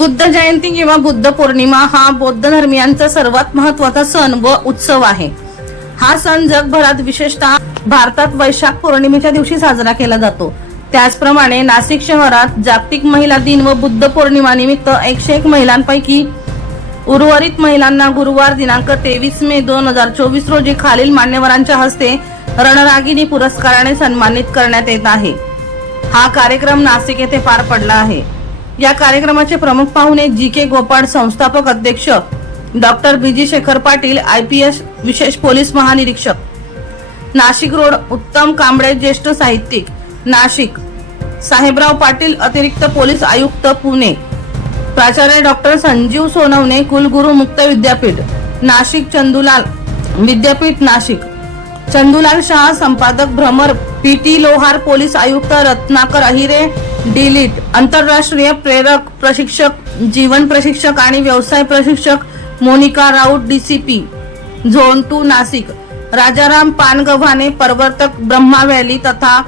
बुद्ध जयंती किंवा बुद्ध पौर्णिमा हा बौद्ध धर्मियांचा सर्वात महत्त्वाचा सण व उत्सव आहे. हा सण जगभरात विशेषतः भारतात वैशाख पौर्णिमेच्या दिवशी साजरा केला जातो. त्याचप्रमाणे नाशिक शहरात जागतिक महिला दिन व बुद्ध पौर्णिमा निमित्त एकशे एक महिलांपैकी उर्वरित महिलांना गुरुवार दिनांक तेवीस मे दोन हजार चोवीस रोजी खालील मान्यवरांच्या हस्ते रणरागिनी पुरस्काराने सन्मानित करण्यात येत आहे. हा कार्यक्रम नाशिक येथे पार पडला आहे. या कार्यक्रमाचे प्रमुख पाहुणे जी के गोपाळ संस्थापक अध्यक्ष doctor BG Shekhar Patil I P S विशेष पोलीस महानिरीक्षक. नाशिक रोड उत्तम कांबळे ज्येष्ठ साहित्यिक. नाशिक. साहेबराव पाटील अतिरिक्त पोलीस आयुक्त पुणे. प्राचार्य डॉक्टर संजीव सोनवणे कुलगुरू मुक्त विद्यापीठ नाशिक चंदुलाल विद्यापीठ नाशिक. चंदुलाल शाह संपादक भ्रमर पी टी लोहार पोलीस आयुक्त रत्नाकर अहिरे डिलीट. आंतरराष्ट्रीय प्रेरक प्रशिक्षक जीवन प्रशिक्षक आणि व्यवसाय प्रशिक्षक Monika Raut DCP zone two Nashik Rajaram Pangavhane प्रवर्तक ब्रह्मा व्हॅली तथा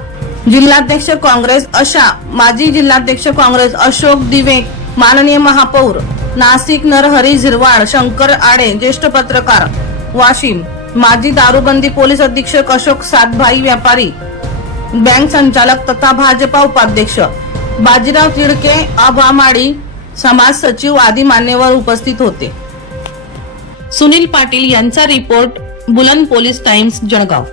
जिल्हाध्यक्ष काँग्रेस अशा माजी जिल्हाध्यक्ष काँग्रेस अशोक दिवे माननीय महापौर नाशिक नरहरी झिरवाड शंकर आडे ज्येष्ठ पत्रकार वाशिम. माजी दारूबंदी पोलीस अधीक्षक अशोक सातभाई व्यापारी बँक संचालक तथा भाजपा उपाध्यक्ष बाजीराव तिडके अभामाडी समाज सचिव आदी मान्यवर उपस्थित होते. सुनील पाटील यांचा रिपोर्ट बुलंद पोलीस टाइम्स जळगाव.